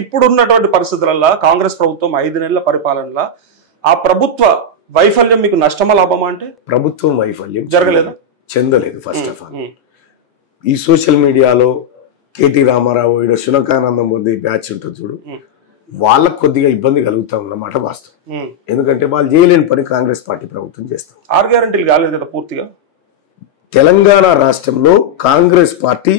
ఇప్పుడున్నటువంటి పరిస్థితులలో కాంగ్రెస్ ప్రభుత్వం 5 నెలల పరిపాలనలో ఆ ప్రభుత్వ వైఫల్యం మీకు నష్టమా లాభమా అంటే? ప్రభుత్వం వైఫల్యం జరగలేదా? చెందలేదు. ఫస్ట్ ఆఫ్ ఆల్ ఈ సోషల్ మీడియాలో కేటీ రామారావు ఈడ శునకానందం పొంది బ్యాచ్ ఉంటుంది చూడు, వాళ్ళకు కొద్దిగా ఇబ్బంది కలుగుతా ఉన్నమాట వాస్తవం. ఎందుకంటే వాళ్ళు చేయలేని పని కాంగ్రెస్ పార్టీ ప్రభుత్వం చేస్తాం. 6 గ్యారెంటీలు కాలేదు కదా పూర్తిగా. తెలంగాణ రాష్ట్రంలో కాంగ్రెస్ పార్టీ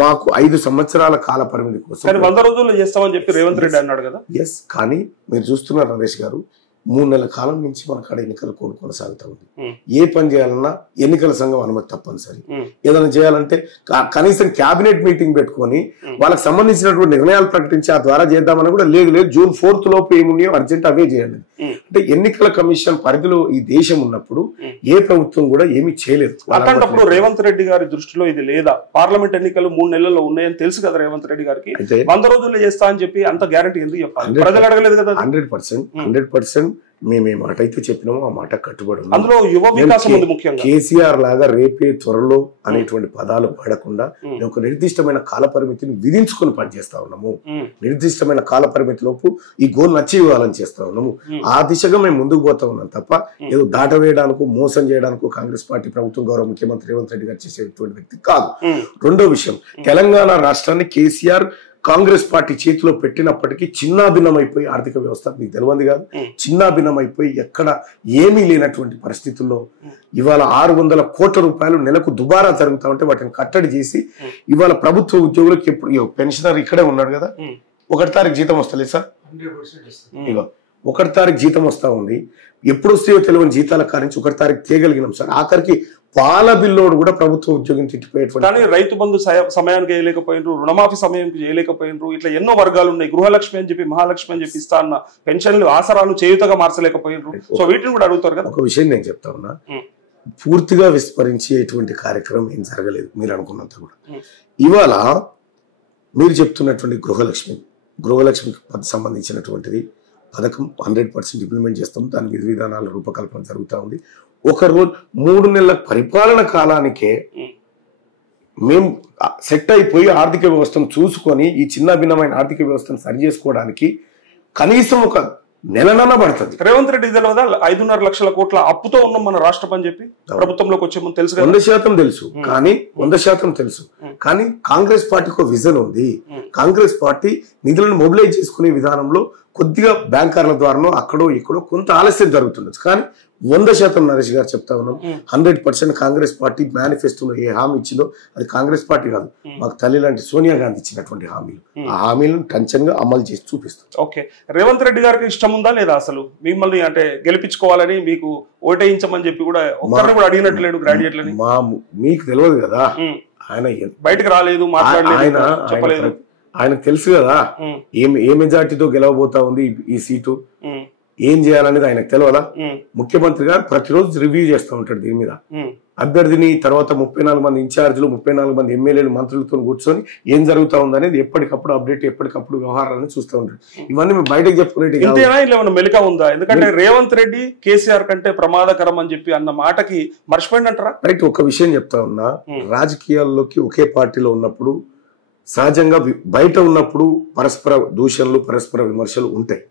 మాకు 5 సంవత్సరాల కాల పరిమితి కోసం 100 రోజుల్లో చేస్తామని చెప్పి రేవంత్ రెడ్డి అన్నాడు కదా. ఎస్, కానీ మీరు చూస్తున్నారు నరేష్ గారు, 3 నెలల కాలం నుంచి మన కాడ ఎన్నికల కోడ్ కొనసాగుతూ ఉంది. ఏ పని చేయాలన్నా ఎన్నికల సంఘం అనుమతి తప్పనిసరి. ఏదైనా చేయాలంటే కనీసం క్యాబినెట్ మీటింగ్ పెట్టుకొని వాళ్ళకి సంబంధించినటువంటి నిర్ణయాలు ప్రకటించి ఆ ద్వారా చేద్దామని కూడా లేదు. జూన్ 4th లోపు ఏమున్నాయో అర్జెంట్ అవే చేయండి. అంటే ఎన్నికల కమిషన్ పరిధిలో ఈ దేశం ఉన్నప్పుడు ఏ ప్రభుత్వం కూడా ఏమీ చేయలేదు. అలాంటప్పుడు రేవంత్ రెడ్డి గారి దృష్టిలో ఇది లేదా? పార్లమెంట్ ఎన్నికలు 3 నెలల్లో ఉన్నాయని తెలుసు కదా రేవంత్ రెడ్డి గారికి. 100 రోజుల్లో చేస్తా అని చెప్పి అంత గ్యారెంటీ ఎందుకు చెప్పాలి? ప్రజలు అడగలేదు కదా. 100% మేము ఏ మాట అయితే చెప్పినామో ఆ మాట కట్టుబడి ఉన్నాం. అందులో యువ వికాసం ఉంది ముఖ్యంగా. కేసీఆర్ లాగా రేపే త్వరలో అనేటువంటి పదాలు వాడకుండా ఒక నిర్దిష్టమైన కాల పరిమితిని విధించుకొని పనిచేస్తా ఉన్నాము. నిర్దిష్టమైన కాల పరిమితి లోపు ఈ గోల్ అచీవ్ అవ్వాలని చేస్తా ఉన్నాము. ఆ దిశగా మేము ముందుకు పోతా ఉన్నాం తప్ప ఏదో దాటవేయడానికి మోసం చేయడానికి కాంగ్రెస్ పార్టీ ప్రభుత్వం గౌరవ ముఖ్యమంత్రి రేవంత్ రెడ్డి గారు చేసేటువంటి వ్యక్తి కాదు. రెండో విషయం, తెలంగాణ రాష్ట్రాన్ని కేసీఆర్ కాంగ్రెస్ పార్టీ చేతిలో పెట్టినప్పటికీ చిన్నాభిన్నమైపోయి ఆర్థిక వ్యవస్థ మీకు తెలియంది కాదు, చిన్నాభిన్నమైపోయి ఎక్కడ ఏమీ లేనటువంటి పరిస్థితుల్లో ఇవాళ 600 కోట్ల రూపాయలు నెలకు దుబారా జరుగుతా ఉంటే వాటిని కట్టడి చేసి ఇవాళ ప్రభుత్వ ఉద్యోగులకు ఎప్పుడు పెన్షనర్ ఇక్కడే ఉన్నాడు కదా, 1వ తారీఖు జీతం వస్తలేదు సార్. ఇగో 1వ తారీఖు జీతం వస్తా ఉంది. ఎప్పుడు వస్తాయో తెలియని జీతాల కారించి 1వ తారీఖు తేయగలిగినాం సార్. ఆఖరికి పాల బిల్లోడు కూడా ప్రభుత్వ ఉద్యోగం తిట్టిపోయేటువంటి. కానీ రైతు బంధు సమయానికి చేయలేకపోయినరు, రుణమాఫీ సమయానికి చేయలేకపోయినరు, ఇట్లా ఎన్నో వర్గాలు ఉన్నాయి. గృహలక్ష్మి అని చెప్పి మహాలక్ష్మి అని చెప్పి ఇస్తా అన్న పెన్షన్లు ఆసరాలు చేయుతగా మార్చలేకపోయినరు. సో వీటిని కూడా అడుగుతారు కదా. ఒక విషయం నేను చెప్తా ఉన్నా, పూర్తిగా విస్మరించేటువంటి కార్యక్రమం ఏం జరగలేదు మీరు అనుకున్నంత కూడా. ఇవాళ మీరు చెప్తున్నటువంటి గృహలక్ష్మికి సంబంధించినటువంటిది పథకం 100% ఇంప్లిమెంట్ చేస్తాం. దాని విధి విధానాల రూపకల్పన జరుగుతూ ఉంది. 3 నెలల పరిపాలన కాలానికే మేము సెట్ అయిపోయి ఆర్థిక వ్యవస్థను చూసుకొని ఈ చిన్న భిన్నమైన ఆర్థిక వ్యవస్థను సరి చేసుకోవడానికి కనీసం 1 నెలనన్నా పడుతుంది. రేవంత్ రెడ్డి తెలియదా 5.5 లక్షల కోట్ల అప్పుతో ఉన్నాం మన రాష్ట్రం అని చెప్పి ప్రభుత్వంలోకి వచ్చే ముందు తెలుసు. 100% తెలుసు, కానీ 100% తెలుసు. కానీ కాంగ్రెస్ పార్టీకి విజన్ ఉంది. కాంగ్రెస్ పార్టీ నిధులను మొబిలైజ్ చేసుకునే విధానంలో కొద్దిగా బ్యాంకర్ల ద్వారానో అక్కడో ఇక్కడో కొంత ఆలస్యం జరుగుతుండొచ్చు. కానీ 100% నరేష్ గారు చెప్తా ఉన్నాం, 100% కాంగ్రెస్ పార్టీ మేనిఫెస్టోలో ఏ హామీ ఇచ్చిందో అది కాంగ్రెస్ పార్టీ కాదు, మాకు తల్లి లాంటి సోనియా గాంధీ ఇచ్చినటువంటి హామీలు. ఆ హామీలను టంచంగా అమలు చేసి చూపిస్తాం. ఓకే, రేవంత్ రెడ్డి గారికి ఇష్టం ఉందా లేదా అసలు మిమ్మల్ని అంటే గెలిపించుకోవాలని, మీకు ఓటేయించమని చెప్పి కూడా ఒక్కరిని కూడా అడిగినట్టు లేడు గ్రాడ్యుయేట్లని? మీకు తెలియదు కదా, ఆయన బయటకు రాలేదు, మాట్లాడలేదు, చెప్పలేదు. ఆయనకు తెలుసు కదా ఏ మెజార్టీతో గెలవబోతా ఉంది ఈ సీటు, ఏం చేయాలనేది ఆయనకు తెలియదా? ముఖ్యమంత్రి గారు ప్రతిరోజు రివ్యూ చేస్తూ ఉంటాడు దీని మీద. అభ్యర్థిని తర్వాత 34 మంది ఇన్ఛార్జీలు, 34 మంది ఎమ్మెల్యేలు, మంత్రులతో కూర్చొని ఏం జరుగుతా ఉంది అనేది ఎప్పటికప్పుడు అప్డేట్, ఎప్పటికప్పుడు వ్యవహారాలను చూస్తూ ఉంటాడు. ఇవన్నీ మేము బయటకు చెప్పుకునేది మెలిక ఉందా? ఎందుకంటే రేవంత్ రెడ్డి కేసీఆర్ కంటే ప్రమాదకరం అని చెప్పి అన్న మాటకి మర్చిపోయిందంటారా? రైట్, ఒక విషయం చెప్తా ఉన్నా, రాజకీయాల్లోకి ఒకే పార్టీలో ఉన్నప్పుడు సహజంగా బయట ఉన్నప్పుడు పరస్పర దూషణలు, పరస్పర విమర్శలు ఉంటాయి,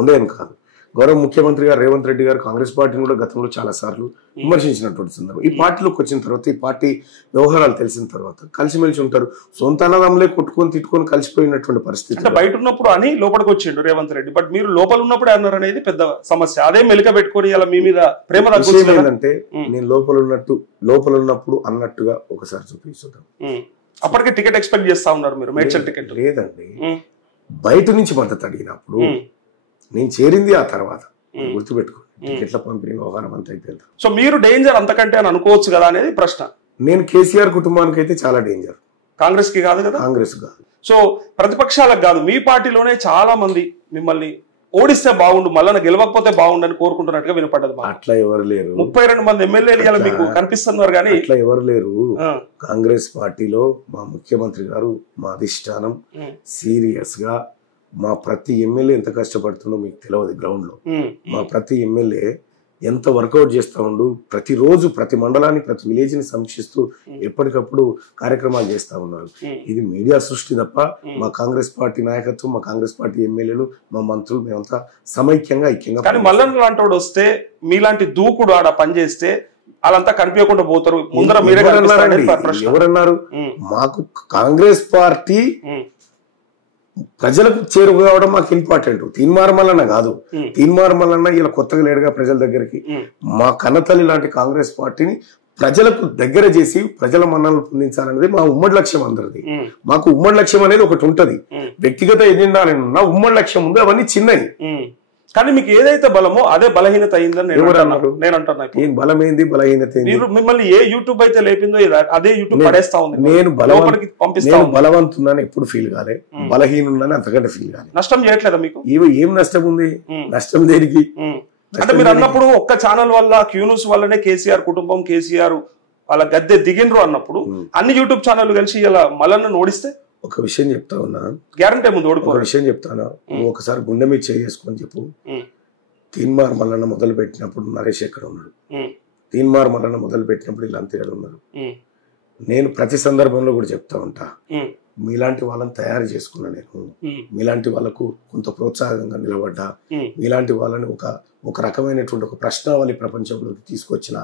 ఉండేది కాదు. గౌరవ ముఖ్యమంత్రి గారు రేవంత్ రెడ్డి గారు కాంగ్రెస్ పార్టీని కూడా గతంలో చాలా సార్లు విమర్శించినటువంటి సందర్భం. ఈ పార్టీలోకి వచ్చిన తర్వాత, ఈ పార్టీ వ్యవహారాలు తెలిసిన తర్వాత కలిసిమెలిసి ఉంటారు. సొంత అన్నదమ్ములే కొట్టుకొని తిట్టుకొని కలిసిపోయినటువంటి పరిస్థితి. బయట ఉన్నప్పుడు అని లోపలికి వచ్చిండు రేవంత్ రెడ్డి, బట్ మీరు లోపల ఉన్నప్పుడే అన్నారు అనేది పెద్ద సమస్య. అదే మెలిక పెట్టుకొని ఇలా మీ మీద ప్రేమ ఏంటంటే, నేను లోపల ఉన్నప్పుడు అన్నట్టుగా ఒకసారి చూపిస్తుంటాం. అప్పటికే టికెట్ ఎక్స్పెక్ట్ చేస్తా ఉన్నారు మీరు, మేడ్చల్ టికెట్ లేదండి. బయట నుంచి మద్దతు అడిగినప్పుడు నేను చేరింది ఆ తర్వాత, గుర్తుపెట్టుకోండి, టికెట్ల పంపిణీ వ్యవహారం అంతా అయిపోయింది. సో మీరు డేంజర్ అంతకంటే అని అనుకోవచ్చు కదా అనేది ప్రశ్న. నేను కేసీఆర్ కుటుంబానికి అయితే చాలా డేంజర్, కాంగ్రెస్ కి కాదు కదా. కాంగ్రెస్ కాదు, సో ప్రతిపక్షాలకు కాదు, మీ పార్టీలోనే చాలా మంది మిమ్మల్ని ఓడిస్తే బాగుండు, మళ్ళీ గెలవకపోతే బాగుండు అని కోరుకుంటున్నట్టుగా వినపడ్డది. అట్లా ఎవరు లేరు. 32 మంది ఎమ్మెల్యేలు మీకు కనిపిస్తున్నారు, కానీ అట్లా ఎవరు లేరు. కాంగ్రెస్ పార్టీలో మా ముఖ్యమంత్రి గారు, మా అధిష్టానం సీరియస్ గా మా ప్రతి ఎమ్మెల్యే ఎంత కష్టపడుతుందో మీకు తెలియదు. గ్రౌండ్ లో మా ప్రతి ఎమ్మెల్యే ఎంత వర్కౌట్ చేస్తూ ఉండు, ప్రతిరోజు ప్రతి మండలాన్ని ప్రతి విలేజ్ని సమీక్షిస్తూ ఎప్పటికప్పుడు కార్యక్రమాలు చేస్తూ ఉన్నారు. ఇది మీడియా సృష్టి తప్ప మా కాంగ్రెస్ పార్టీ నాయకత్వం, మా కాంగ్రెస్ పార్టీ ఎమ్మెల్యేలు, మా మంత్రులు మేమంతా సమైక్యంగా ఐక్యంగా. కానీ మల్లన్న లాంటి వస్తే మీలాంటి దూకుడు ఆడ పనిచేస్తే వాళ్ళంతా కనిపించకుండా పోతారు. ముందర మీరే ఎవరన్నారు? మాకు కాంగ్రెస్ పార్టీ ప్రజలకు చేరువ కావడం మాకు ఇంపార్టెంట్. తీన్మార్ మల్లన్న కాదు, తీన్మార్ మల్లన్న ఇలా కొత్తగా లేడుగా ప్రజల దగ్గరికి. మా కన్నతల్లి లాంటి కాంగ్రెస్ పార్టీని ప్రజలకు దగ్గర చేసి ప్రజల మన్ననలు పొందించాలనేది మా ఉమ్మడి లక్ష్యం అందరిది. మాకు ఉమ్మడి లక్ష్యం అనేది ఒకటి ఉంటది. వ్యక్తిగత ఎజెండా ఉన్నా ఉమ్మడి లక్ష్యం ఉంది, అవన్నీ చిన్నవి. కానీ మీకు ఏదైతే బలమో అదే బలహీనత అయిందని నేను అంటున్నా. ఏం బలం ఏంది, బలహీనత ఏంది? మిమ్మల్ని ఏ యూట్యూబ్ అయితే లేపిందో అదే యూట్యూబ్ పడేస్తా ఉంది. నేను బలవంతుందని ఎప్పుడు ఫీల్ కాలే, బలహీనుందని అంతకంటే ఫీల్ కాలే. నష్టం చేయట్లేదా మీకు? ఏం నష్టం ఉంది? నష్టం దేనికి? అంటే మీరు అన్నప్పుడు ఒక్క ఛానల్ వల్ల క్యూన్యూస్ వల్లనే కేసీఆర్ కుటుంబం, కేసీఆర్ వాళ్ళ గద్దె దిగిండ్రు అన్నప్పుడు అన్ని యూట్యూబ్ ఛానల్ కలిసి ఇలా మల్లన్నను ఓడిస్తే ఒక విషయం చెప్తా ఉన్నా, గ్యారంటీ ముందు ఓడిపో. ఒక విషయం చెప్తాను, నువ్వు ఒకసారి గుండె మీద చేసుకొని చెప్పు. తీన్మార్ మల్లన్న మొదలు పెట్టినప్పుడు నరేష్ ఎక్కడ ఉన్నాడు? తీన్మార్ మల్లన్న మొదలు పెట్టినప్పుడు వీళ్ళంతా ఎక్కడ ఉన్నారు? నేను ప్రతి సందర్భంలో కూడా చెప్తా ఉంటా, మీలాంటి వాళ్ళని తయారు చేసుకున్నా నేను. మీలాంటి వాళ్ళకు కొంత ప్రోత్సాహంగా నిలబడ్డా, మీలాంటి వాళ్ళని ఒక రకమైనటువంటి ఒక ప్రశ్నావళి ప్రపంచంలోకి తీసుకొచ్చిన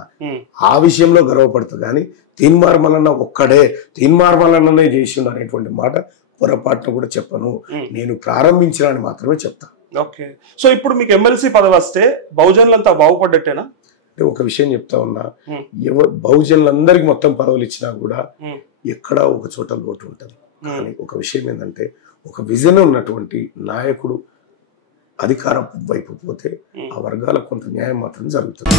ఆ విషయంలో గర్వపడుతుంది. కానీ తీన్మార్ మల్లన్న ఒక్కడే తీన్మార్ మల్లన్ననే చేసిండు అనేటువంటి మాట పొరపాటును కూడా చెప్పను. నేను ప్రారంభించిన అని మాత్రమే చెప్తా. ఓకే, సో ఇప్పుడు మీకు ఎమ్మెల్సీ పదవి వస్తే బహుజనులంతా బాగుపడ్డట్టేనా? అంటే ఒక విషయం చెప్తా ఉన్నా, బహుజనులందరికీ మొత్తం పదవులు ఇచ్చినా కూడా ఎక్కడా ఒక చోట లోటు ఉంటుంది. కానీ ఒక విషయం ఏంటంటే, ఒక విజన్ ఉన్నటువంటి నాయకుడు అధికారం వైపు పోతే ఆ వర్గాలకు కొంత న్యాయం మాత్రం జరుగుతుంది.